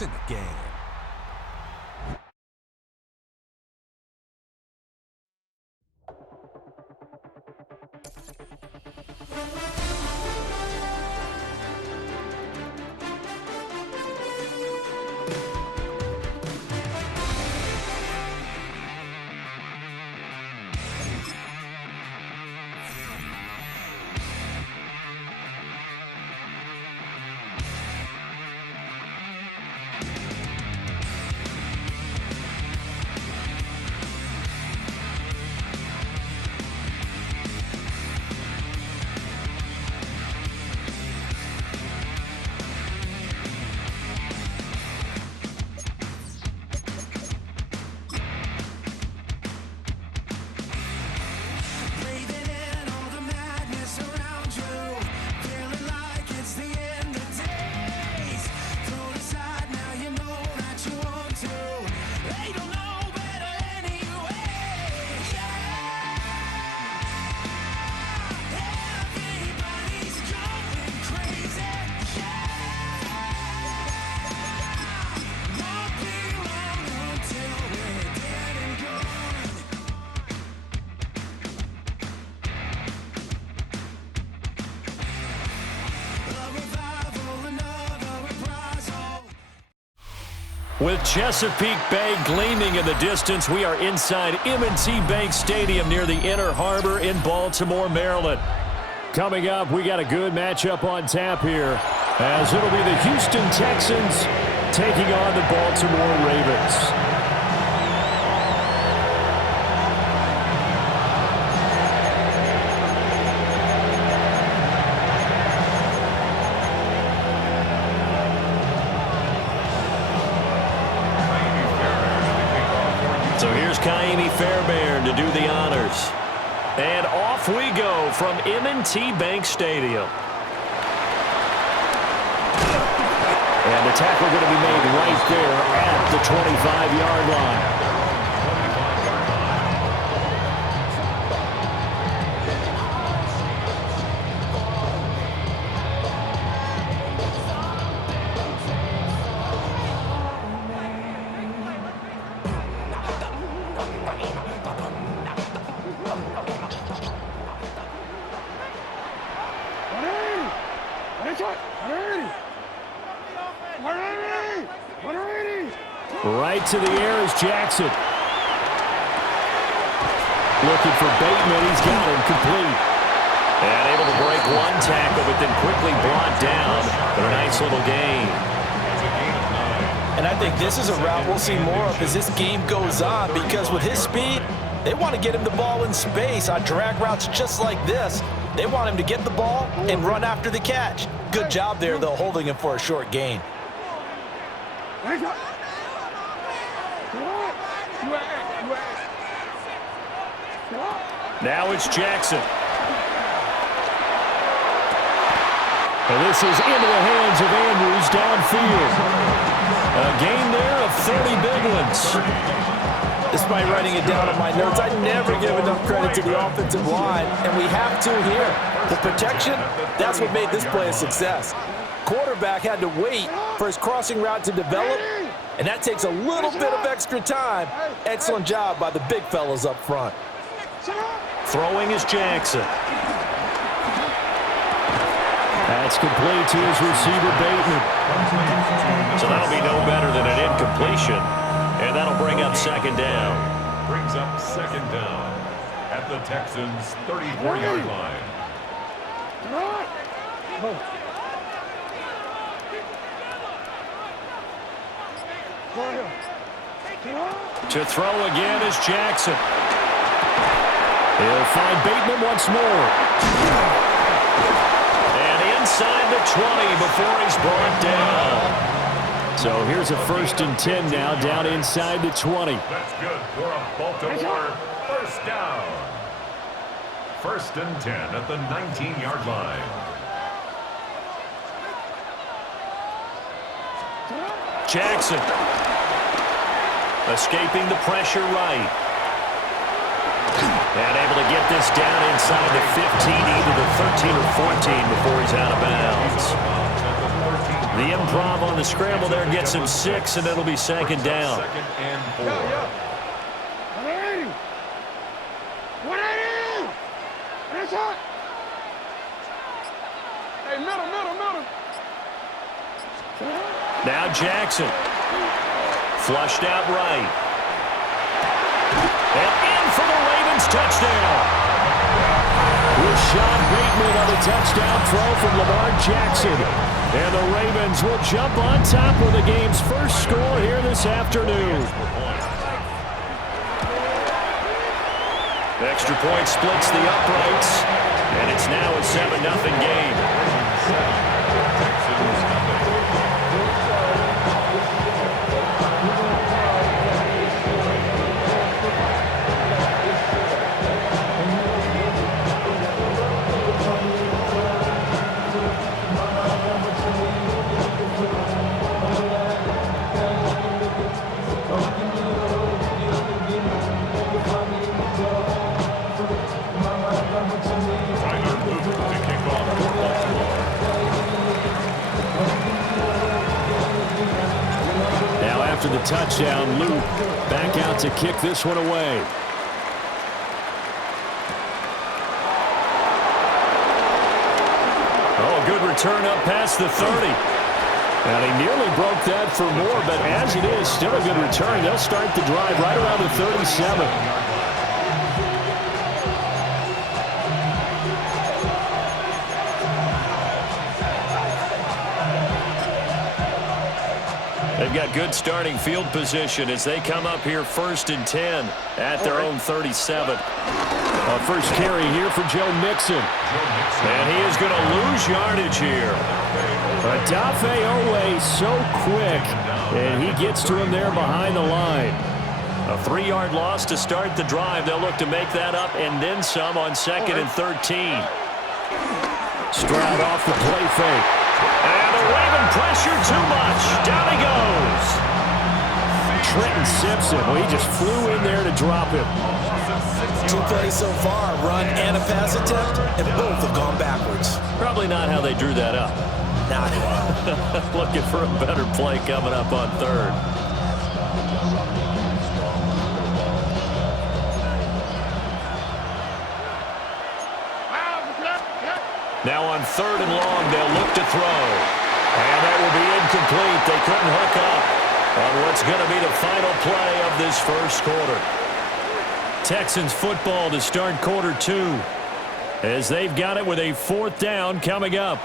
points in the game. With Chesapeake Bay gleaming in the distance, we are inside M&T Bank Stadium near the Inner Harbor in Baltimore, Maryland. Coming up, we got a good matchup on tap here, as it'll be the Houston Texans taking on the Baltimore Ravens. Fairbairn to do the honors. And off we go from M&T Bank Stadium. And the tackle going to be made right there at the 25-yard line. Right to the air is Jackson. Looking for Bateman. He's got him complete. And able to break one tackle, but then quickly brought down for a nice little gain. And I think this is a route we'll see more of as this game goes on, because with his speed, they want to get him the ball in space on drag routes just like this. They want him to get the ball and run after the catch. Good job there, though, holding him for a short gain. Now it's Jackson. And this is into the hands of Andrews downfield. A gain there of 30 big ones. Despite writing it down on my notes, I never give enough credit to the offensive line, and we have to here. The protection, that's what made this play a success. Quarterback had to wait for his crossing route to develop, and that takes a little bit of extra time. Excellent job by the big fellas up front. Throwing is Jackson. That's complete to his receiver, Bateman. So that'll be no better than an incompletion. And that'll bring up second down. Brings up second down at the Texans' 34-yard line. To throw again is Jackson. He'll find Bateman once more. And inside the 20 before he's brought down. So here's a 1st and 10 now, down inside the 20. That's good for a Baltimore first down. 1st and 10 at the 19-yard line. Jackson escaping the pressure right. And able to get this down inside the 15, either the 13 or 14 before he's out of bounds. The improv on the scramble there gets him 6, and it'll be second down. Second and 4. 180. 180. That's hot. Hey, middle. Now Jackson. Flushed out right. And in for the Ravens touchdown. Rashad Bateman on the touchdown throw from Lamar Jackson. And the Ravens will jump on top with the game's first score here this afternoon. Extra point splits the uprights. And it's now a 7-0 game. After the touchdown, Luke back out to kick this one away. Oh, good return up past the 30. And he nearly broke that for more, but as it is, still a good return. They'll start the drive right around the 37. They've got good starting field position as they come up here 1st and 10 at their own 37. First carry here for Joe Mixon. And he is going to lose yardage here. Adafe Owe so quick, and he gets to him there behind the line. A 3-yard loss to start the drive. They'll look to make that up and then some on 2nd and 13. Stroud off the play fake. And the Raven pressure too much. Down he goes. Trenton Simpson. Well, he just flew in there to drop him. 2 plays so far, run and a pass attempt, and both have gone backwards. Probably not how they drew that up. Not at all. Looking for a better play coming up on 3rd. Now on 3rd and long, they'll look to throw. And that will be incomplete. They couldn't hook up on what's going to be the final play of this first quarter. Texans football to start quarter 2 as they've got it with a 4th down coming up.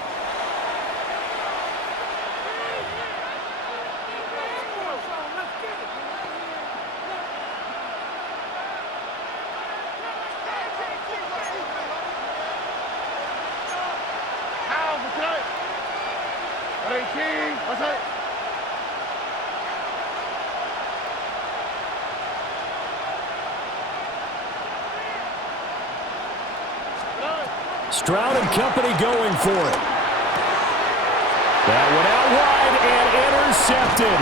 Stroud and company going for it. That one out wide and intercepted.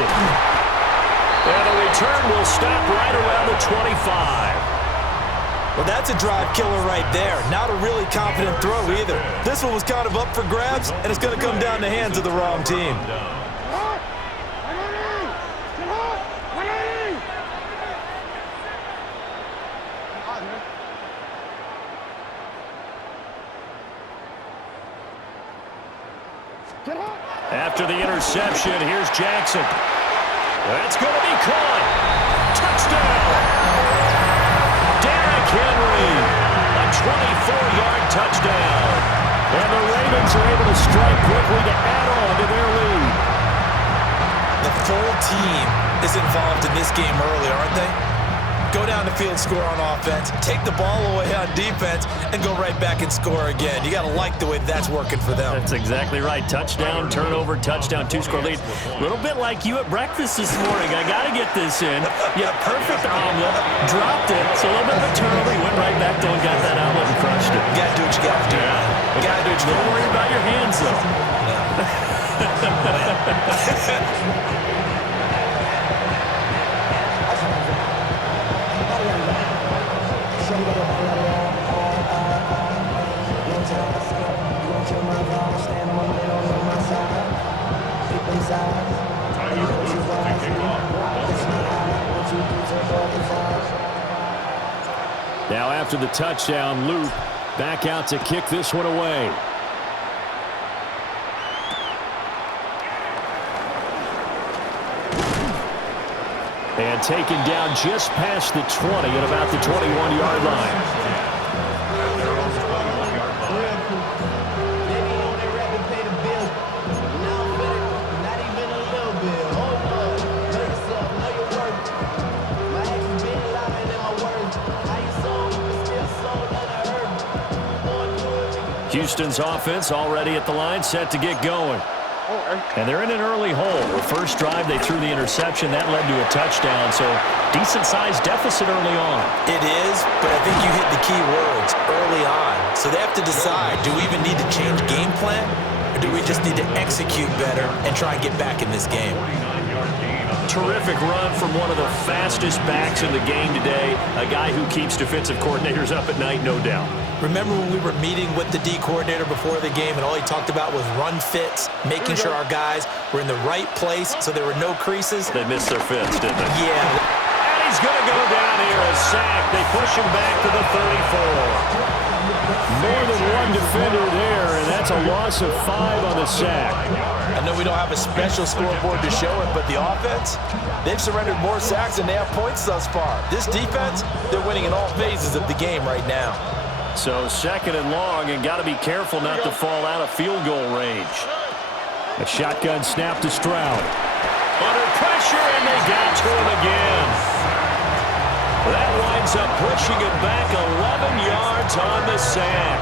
And the return will stop right around the 25. Well, that's a drive killer right there. Not a really confident throw either. This one was kind of up for grabs, and it's going to come down the hands of the wrong team. After the interception, here's Jackson. That's going to be caught. Touchdown! Derrick Henry, a 24-yard touchdown. And the Ravens are able to strike quickly to add on to their lead. The full team is involved in this game early, aren't they? Go down the field, score on offense, take the ball away on defense, and go right back and score again. You got to like the way that's working for them. That's exactly right. Touchdown, turnover, touchdown, 2-score lead. A little bit like you at breakfast this morning. I got to get this in. You had a perfect omelet, dropped it. So a little bit of a turnover. You went right back though and got that omelet and crushed it. You got to do what you got to do. Yeah. Got to do what you got to do. Don't worry about your hands, though. Now after the touchdown, loop back out to kick this one away. And taken down just past the 20 at about the 21-yard line. Houston's offense already at the line, set to get going. And they're in an early hole. The first drive, they threw the interception. That led to a touchdown, so decent-sized deficit early on. It is, but I think you hit the key words, early on. So they have to decide, do we even need to change game plan, or do we just need to execute better and try and get back in this game? Terrific run from one of the fastest backs in the game today, a guy who keeps defensive coordinators up at night, no doubt. Remember when we were meeting with the D coordinator before the game and all he talked about was run fits, making sure our guys were in the right place so there were no creases? They missed their fits, didn't they? Yeah. And he's going to go down here, a sack. They push him back to the 34. More than one defender there, and that's a loss of 5 on the sack. I know we don't have a special scoreboard to show it, but the offense, they've surrendered more sacks than they have points thus far. This defense, they're winning in all phases of the game right now. So second and long, and got to be careful not to fall out of field goal range. A shotgun snap to Stroud. Under pressure, and they got to him again. That winds up pushing it back 11 yards on the sack.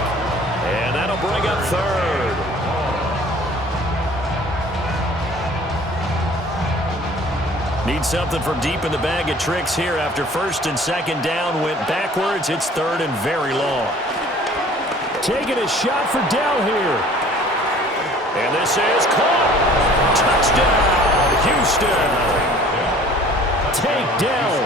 And that'll bring up third. Need something from deep in the bag of tricks here after first and second down went backwards. It's third and very long. Taking a shot for Dell here. And this is caught. Touchdown, Houston. Take Dell,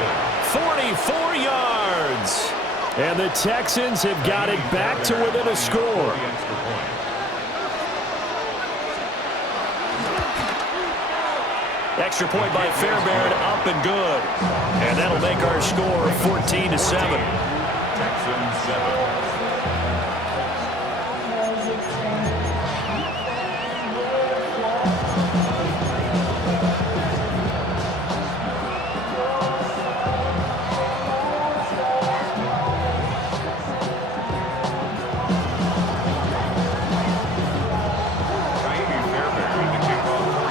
44 yards. And the Texans have got it back to within a score. Extra point by Fairbairn, up and good. And that'll make our score 14-7. Texans 7.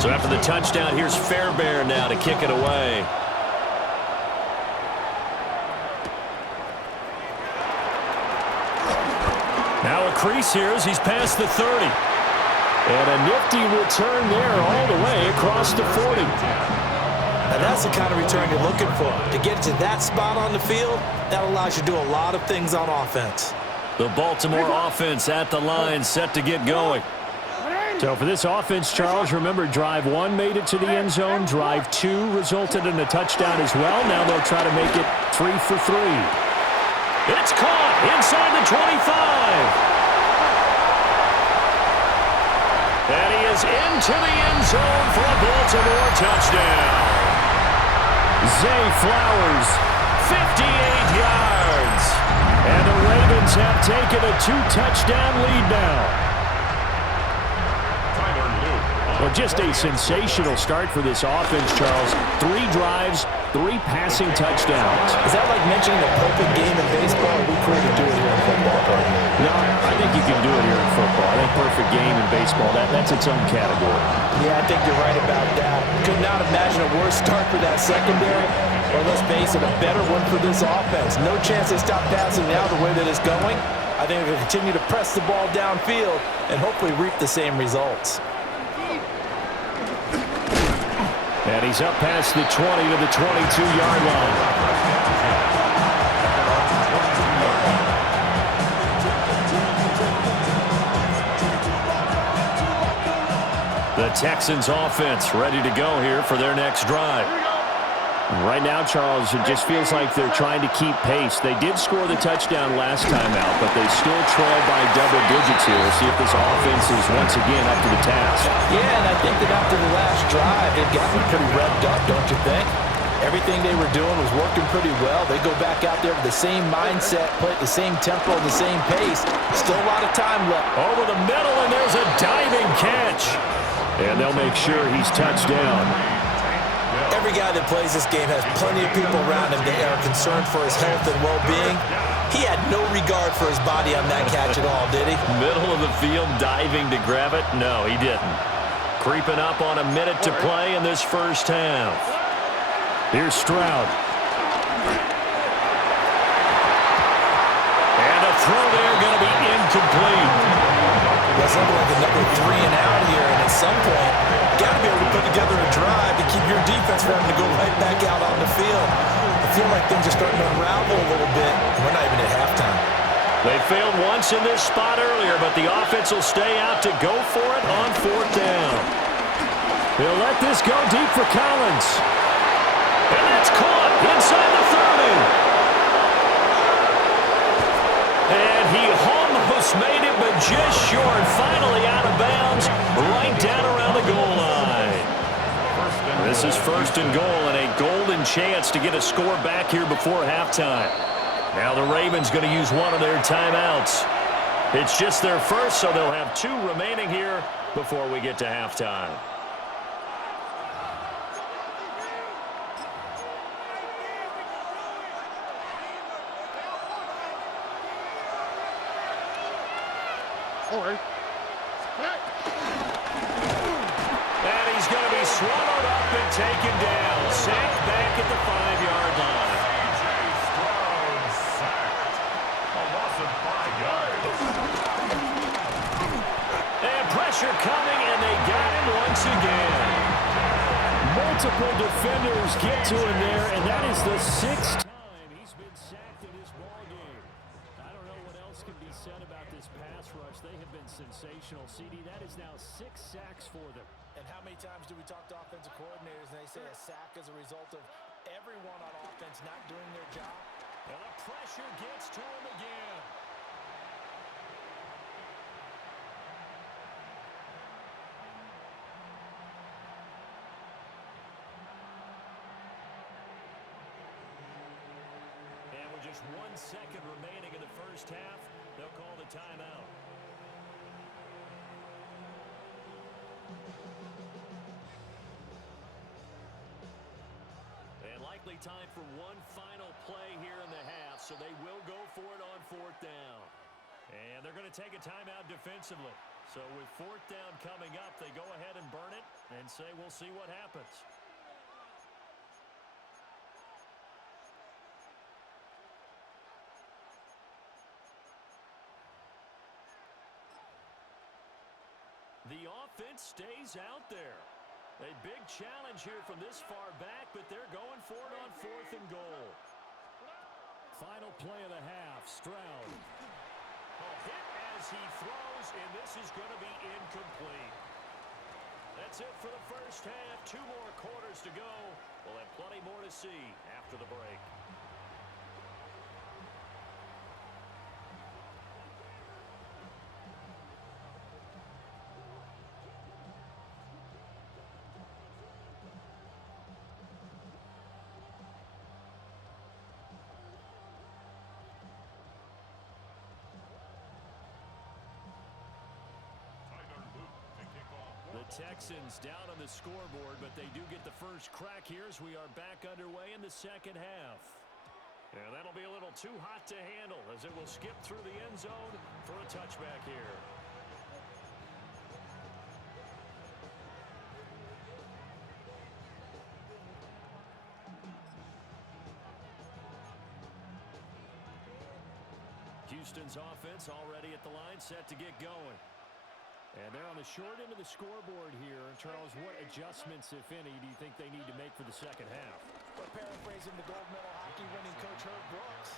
So after the touchdown, here's Fairbairn now to kick it away. Now a crease here as he's past the 30. And a nifty return there all the way across the 40. And that's the kind of return you're looking for. To get to that spot on the field, that allows you to do a lot of things on offense. The Baltimore offense at the line, set to get going. So for this offense, Charles, remember, drive 1 made it to the end zone. Drive 2 resulted in a touchdown as well. Now they'll try to make it 3 for 3. It's caught inside the 25. And he is into the end zone for a Baltimore touchdown. Zay Flowers, 58 yards. And the Ravens have taken a 2-touchdown lead now. Well, just a sensational start for this offense, Charles. 3 drives, 3 passing touchdowns. Is that like mentioning a perfect game in baseball? Or we couldn't do it here in football, Cody? No, I think you can do it here in football. I think perfect game in baseball, that's its own category. Yeah, I think you're right about that. Could not imagine a worse start for that secondary, or let's face it, a better one for this offense. No chance they stop passing now the way that it's going. I think they'll continue to press the ball downfield and hopefully reap the same results. And he's up past the 20 to the 22-yard line. The Texans offense ready to go here for their next drive. Right now, Charles, it just feels like they're trying to keep pace. They did score the touchdown last time out, but they still trail by double digits here. We'll see if this offense is once again up to the task. Yeah, and I think that after the last drive, they've gotten pretty revved up, don't you think? Everything they were doing was working pretty well. They go back out there with the same mindset, play at the same tempo, and the same pace. Still a lot of time left. Over the middle, and there's a diving catch. And they'll make sure he's touched down. Every guy that plays this game has plenty of people around him that are concerned for his health and well-being. He had no regard for his body on that catch at all, did he? Middle of the field, diving to grab it? No, he didn't. Creeping up on a minute to play in this first half. Here's Stroud. And a throw there going to be incomplete. That's looking like another 3 and out here, and at some point, got to be able to put together a drive to keep your defense from having to go right back out on the field. I feel like things are starting to unravel a little bit. We're not even at halftime. They failed once in this spot earlier, but the offense will stay out to go for it on 4th down. He'll let this go deep for Collins. And that's caught inside the 30. And he almost made it, but just short. Finally out of bounds, right down around the goal line. This is 1st and goal, and a golden chance to get a score back here before halftime. Now the Ravens going to use one of their timeouts. It's just their first, so they'll have 2 remaining here before we get to halftime. And he's going to be swallowed up and taken down. Sacked back at the 5-yard line. A loss of 5 yards. And pressure coming, and they got him once again. Multiple defenders get to him there, and that is the 6th time he's been sacked in this ballgame. I don't know what else can be said about this pass rush. They have been sensational. CD, that is now 6 sacks for them. And how many times do we talk to offensive coordinators and they say a sack is a result of everyone on offense not doing their job? And the pressure gets to him again. And with just 1 second remaining in the first half, they'll call the timeout. And likely time for one final play here in the half, so they will go for it on 4th down. And they're going to take a timeout defensively. So with 4th down coming up, they go ahead and burn it and say we'll see what happens. The offense stays out there. A big challenge here from this far back, but they're going for it on 4th and goal. Final play of the half, Stroud. A hit as he throws, and this is going to be incomplete. That's it for the first half. 2 more quarters to go. We'll have plenty more to see after the break. The Texans down on the scoreboard, but they do get the first crack here as we are back underway in the second half. And that'll be a little too hot to handle as it will skip through the end zone for a touchback here. Houston's offense already at the line, set to get going. And they're on the short end of the scoreboard here. Charles, what adjustments, if any, do you think they need to make for the second half? Well, paraphrasing the gold medal hockey winning coach Herb Brooks,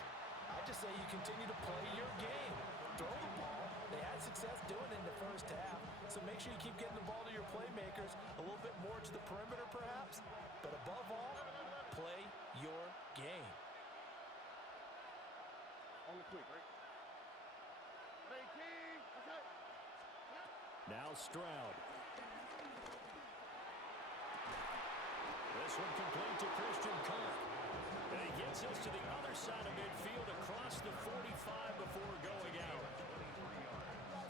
I just say you continue to play your game. Throw the ball. They had success doing it in the first half, so make sure you keep getting the ball to your playmakers, a little bit more to the perimeter perhaps, but above all, play your game. On the quick, right? Hey, King. Okay. Now Stroud. This one complete to Christian Kirk. And he gets us to the other side of midfield across the 45 before going out.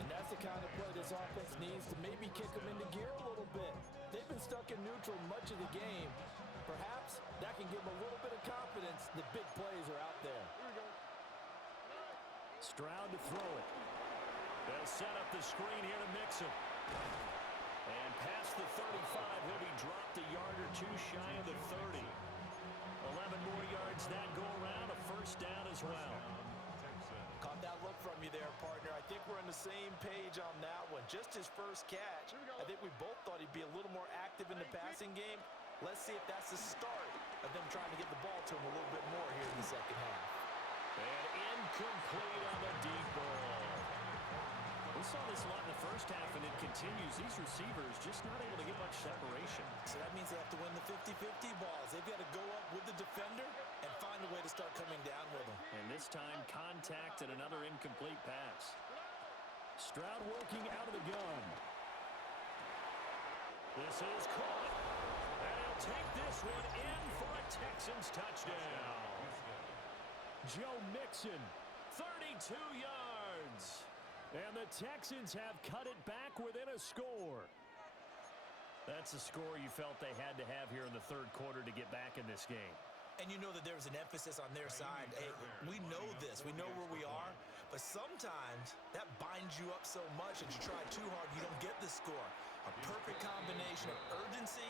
And that's the kind of play this offense needs to maybe kick them into gear a little bit. They've been stuck in neutral much of the game. Perhaps that can give them a little bit of confidence that big plays are out there. Stroud to throw it. They'll set up the screen here to mix him. And past the 35, he'll be dropped a yard or two shy of the 30. 11 more yards that go around, a first down as well. Caught that look from you there, partner. I think we're on the same page on that one. Just his first catch. I think we both thought he'd be a little more active in the passing game. Let's see if that's the start of them trying to get the ball to him a little bit more here in the second half. And incomplete on the deep ball. We saw this a lot in the first half, and it continues. These receivers just not able to get much separation. So that means they have to win the 50-50 balls. They've got to go up with the defender and find a way to start coming down with them. And this time, contact and another incomplete pass. Stroud working out of the gun. This is caught. And he'll take this one in for a Texans touchdown. Joe Mixon, 32 yards. And the Texans have cut it back within a score. That's a score you felt they had to have here in the third quarter to get back in this game. And you know that there was an emphasis on their side. Hey, we know this. We know where we are. But sometimes that binds you up so much that you try too hard, you don't get the score. A perfect combination of urgency,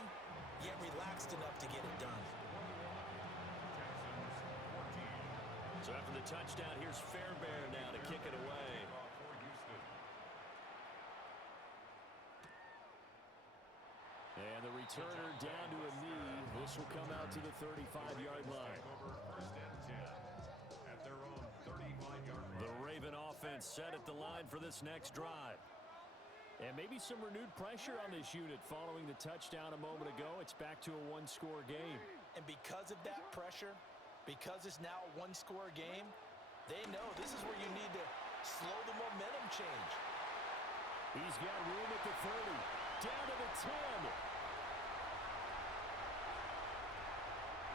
yet relaxed enough to get it done. So after the touchdown, here's Fairbairn now to kick it away. And the returner down to a knee. This will come out to the 35-yard line. At their own 35-yard line. The Raven offense set at the line for this next drive. And maybe some renewed pressure on this unit following the touchdown a moment ago. It's back to a one-score game. And because of that pressure, because it's now a one-score game, they know this is where you need to slow the momentum change. He's got room at the 30. Down to the 10.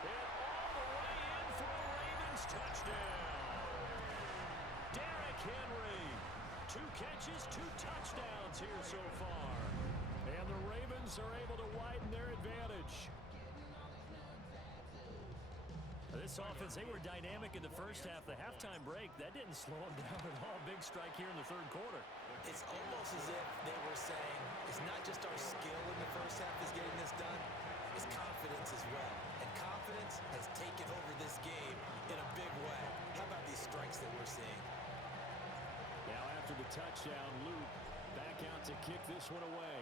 And all the way in for a Ravens touchdown. Derrick Henry. 2 catches, 2 touchdowns here so far. And the Ravens are able to widen their advantage. This offense, they were dynamic in the first half. The halftime break, that didn't slow them down at all. Big strike here in the third quarter. It's almost as if they were saying, it's not just our skill in the first half that's getting this done, it's confidence as well. And confidence has taken over this game in a big way. How about these strikes that we're seeing? Now after the touchdown, Luke back out to kick this one away.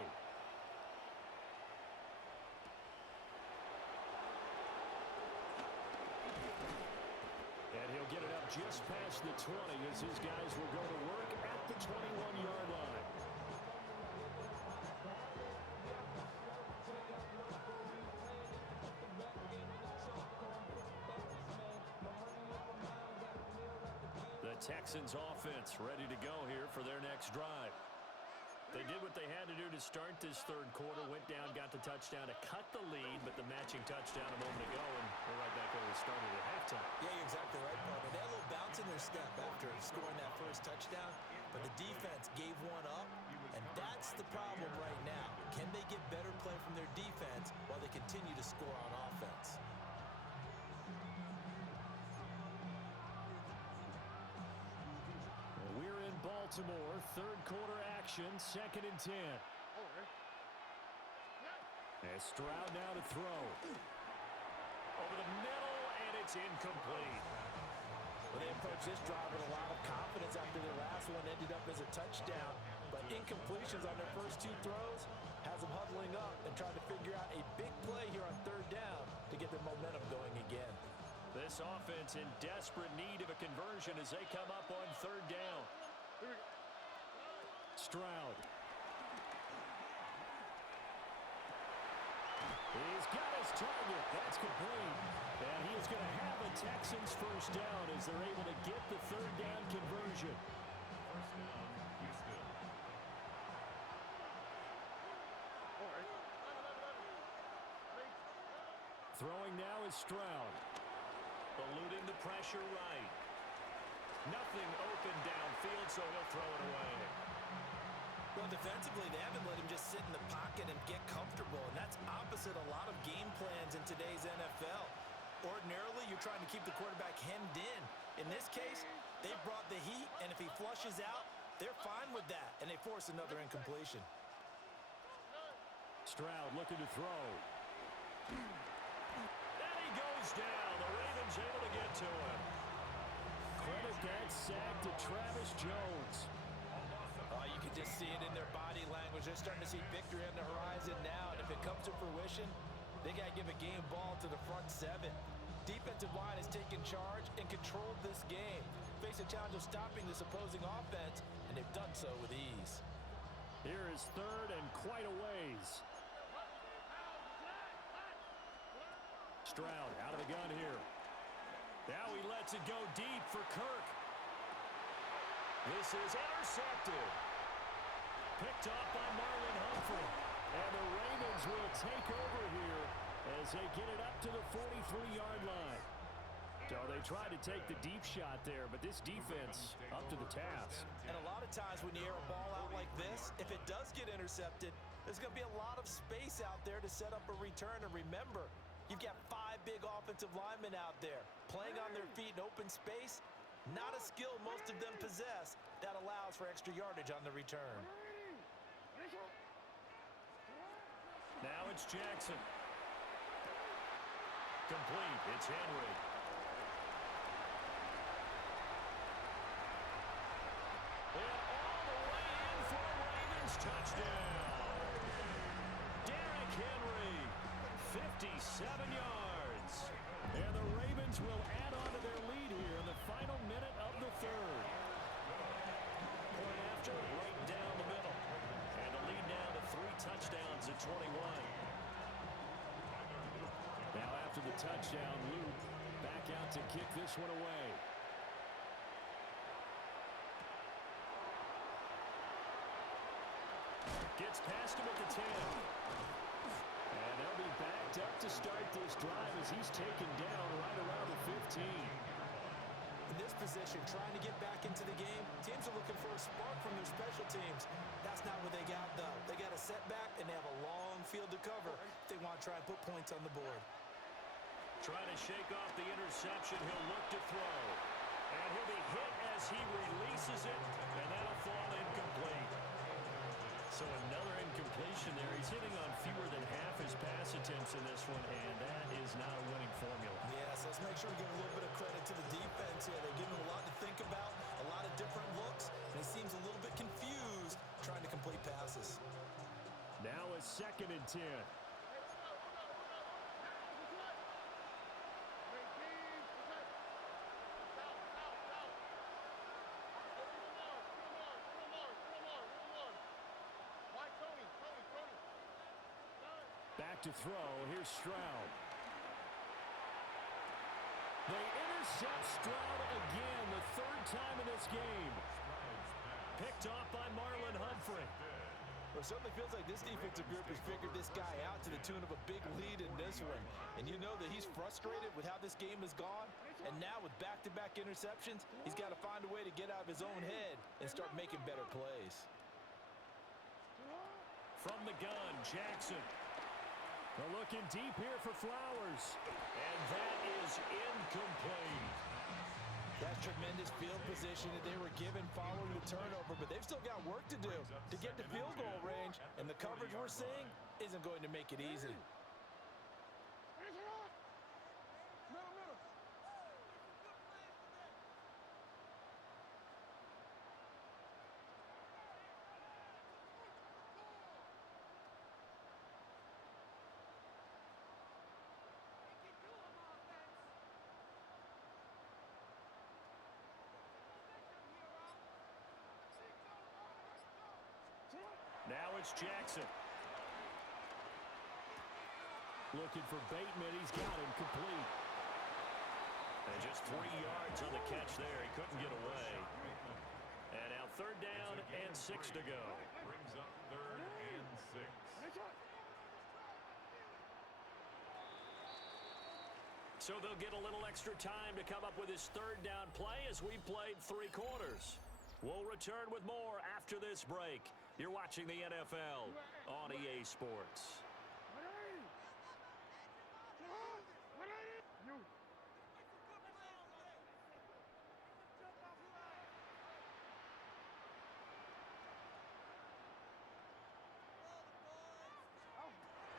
And he'll get it up just past the 20 as his guys will go to work at the 21-yard line. The Texans offense ready to go here for their next drive. They did what they had to do to start this third quarter, went down, got the touchdown to cut the lead, but the matching touchdown a moment ago, and they're right back where they started at halftime. Yeah, you're exactly right, partner. They had a little bounce in their step after scoring that first touchdown, but the defense gave one up, and that's the problem right now. Can they get better play from their defense while they continue to score on offense? We're in Baltimore, third quarter action, 2nd and 10. And Stroud now to throw. Over the middle, and it's incomplete. Well, they approached this drive with a lot of confidence after their last one ended up as a touchdown. But incompletions on their first 2 throws has them huddling up and trying to figure out a big play here on third down to get their momentum going again. This offense in desperate need of a conversion as they come up on third down. Stroud. He's got his target. That's complete. And he is going to have a Texans first down as they're able to get the third down conversion. First down, Houston. Throwing now is Stroud. Eluding the pressure right. Nothing open downfield, so he'll throw it away. Well, defensively, they haven't let him just sit in the pocket and get comfortable, and that's opposite a lot of game plans in today's NFL. Ordinarily, you're trying to keep the quarterback hemmed in. In this case, they brought the heat, and if he flushes out, they're fine with that, and they force another incompletion. Stroud looking to throw. And he goes down. The Ravens able to get to him. Credit that sack to Travis Jones. You can just see it in their body language. They're starting to see victory on the horizon now, and if it comes to fruition, they got to give a game ball to the front seven. Defensive line has taken charge and controlled this game. Face a challenge of stopping this opposing offense, and they've done so with ease. Here is third and quite a ways. Stroud out of the gun here. Now he lets it go deep for Kirk. This is intercepted. Picked off by Marlon Humphrey. And the Ravens will take over here as they get it up to the 43-yard line. So they tried to take the deep shot there, but this defense up to the task. And a lot of times when you air a ball out like this, if it does get intercepted, there's going to be a lot of space out there to set up a return. And remember, you've got 5 big offensive linemen out there playing on their feet in open space. Not a skill most of them possess that allows for extra yardage on the return. Now it's Jackson. Complete. It's Henry. And all the way in for a Ravens touchdown. Derrick Henry, 57 yards. And the Ravens will add on to their lead here in the final minute of the third. Point after, right down the middle. And the lead now to 3 touchdowns at 21. Now after the touchdown, Luke back out to kick this one away. Gets past him at the 10. And they'll be backed up to start this drive as he's taken down right around the 15. In this position, trying to get back into the game, teams are looking for a spark from their special teams. That's not what they got, though. They got a setback, and they have a long field to cover if they want to try and put points on the board. Trying to shake off the interception. He'll look to throw. And he'll be hit as he releases it, and that'll fall incomplete. So another incompletion there. He's hitting on fewer than half his pass attempts in this one, and that is not a winning formula. Yes, let's make sure we give a little bit of credit to the defense here. They're giving him a lot to think about, a lot of different looks, and he seems a little bit confused trying to complete passes. Now a 2nd and 10. Back to throw. Here's Stroud. They intercept Stroud again, the 3rd time in this game. Picked off by Marlon Humphrey. Well, it certainly feels like this defensive group has figured this guy out to the tune of a big lead in this one. And you know that he's frustrated with how this game has gone. And now with back-to-back interceptions, he's got to find a way to get out of his own head and start making better plays. From the gun, Jackson. They're looking deep here for Flowers. And that is incomplete. That's tremendous field position that they were given following the turnover, but they've still got work to do to get to field goal range, and the coverage we're seeing isn't going to make it easy. Now it's Jackson. Looking for Bateman. He's got him complete. And just 3 yards on the catch there. He couldn't get away. And now 3rd down and 6 to go. Brings up 3rd and 6. So they'll get a little extra time to come up with his third down play as we played 3 quarters. We'll return with more after this break. You're watching the NFL on EA Sports.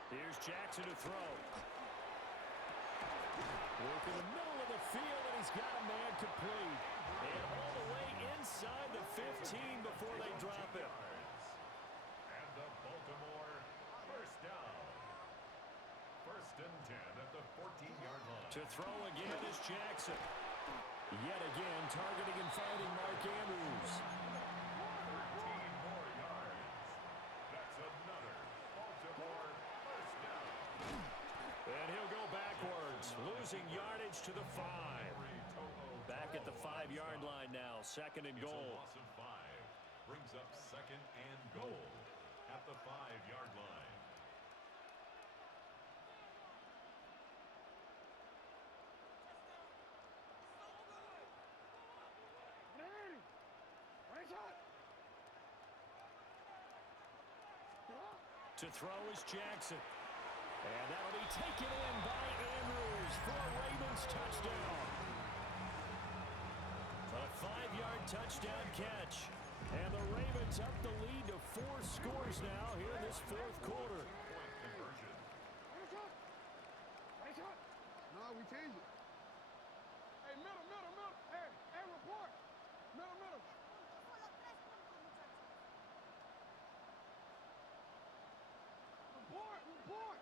Here's Jackson to throw. Work in the middle of the field, and he's got a man complete. And all the way inside the 15 before they drop it. And the Baltimore first down. First and 10 at the 14-yard line. To throw again is Jackson. Yet again, targeting and finding Mark Andrews. 13 more yards. That's another Baltimore first down. And he'll go backwards, losing yardage to the 5. Back at the 5-yard line now, second and goal. It's a loss of 5. Brings up second and goal at the 5-yard line. To throw is Jackson. And that'll be taken in by Andrews for a Ravens touchdown. A 5-yard touchdown catch. And the Ravens up the lead to 4 scores now here in this 4th quarter. Point conversion. No, we change it. Hey, middle. Hey, report. Middle. Report.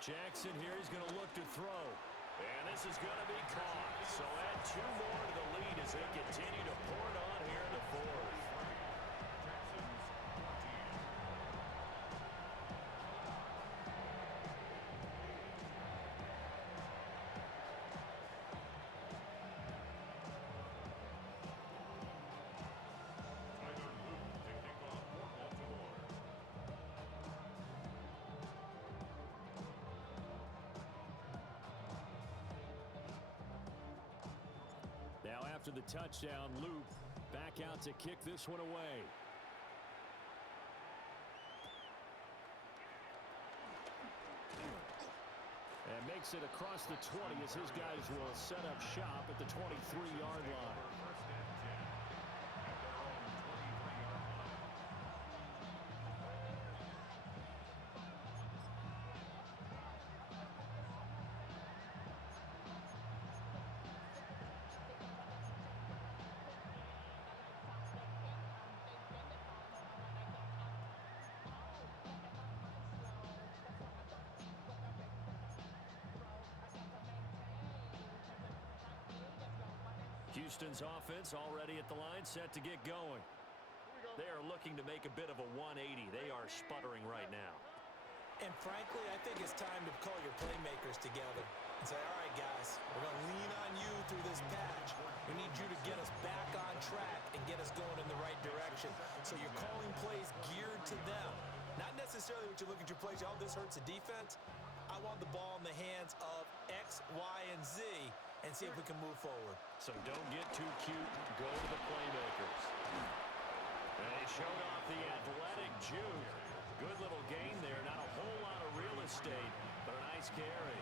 Jackson here, he's going to look to throw. And this is going to be caught. So add 2 more to the lead as they continue to pour it on here in the 4th. Texans 14. Tyler Luke to kick off for Baltimore. Now after the touchdown, Luke back out to kick this one away. And makes it across the 20 as his guys will set up shop at the 23-yard line. First and 10 at their own 23-yard line. Houston's offense already at the line, set to get going. They are looking to make a bit of a 180. They are sputtering right now. And frankly, I think it's time to call your playmakers together and say, all right, guys, we're going to lean on you through this patch. We need you to get us back on track and get us going in the right direction. So you're calling plays geared to them. Not necessarily what you look at your plays, oh, this hurts the defense. I want the ball in the hands of X, Y, and Z and see if we can move forward. So don't get too cute. Go to the playmakers. And they showed off the athletic juke. Good little gain there. Not a whole lot of real estate, but a nice carry.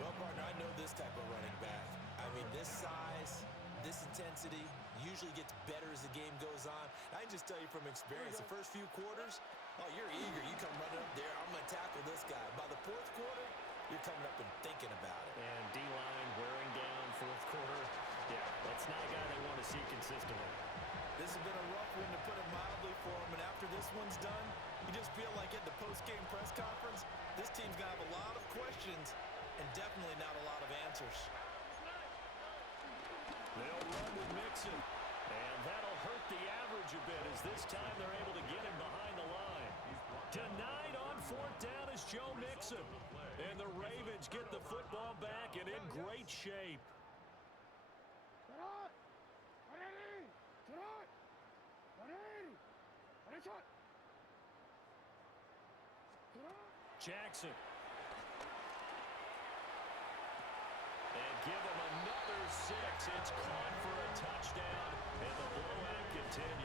Well, partner, I know this type of running back. I mean, this size, this intensity usually gets better as the game goes on. I can just tell you from experience, the first few quarters, oh, you're eager. You come running up there, I'm going to tackle this guy. By the 4th quarter, you're coming up and thinking about it. And D-line wearing down 4th quarter. Yeah, that's not a guy they want to see consistently. This has been a rough one, to put it mildly, for him. And after this one's done, you just feel like at the post-game press conference, this team's going to have a lot of questions and definitely not a lot of answers. They'll run with Mixon. And that'll hurt the average a bit as this time they're able to get him behind the line. Denied on 4th down is Joe Mixon. And the Ravens get the football back and in great shape. Jackson. And give him another 6. It's caught for a touchdown, and the blowout continues.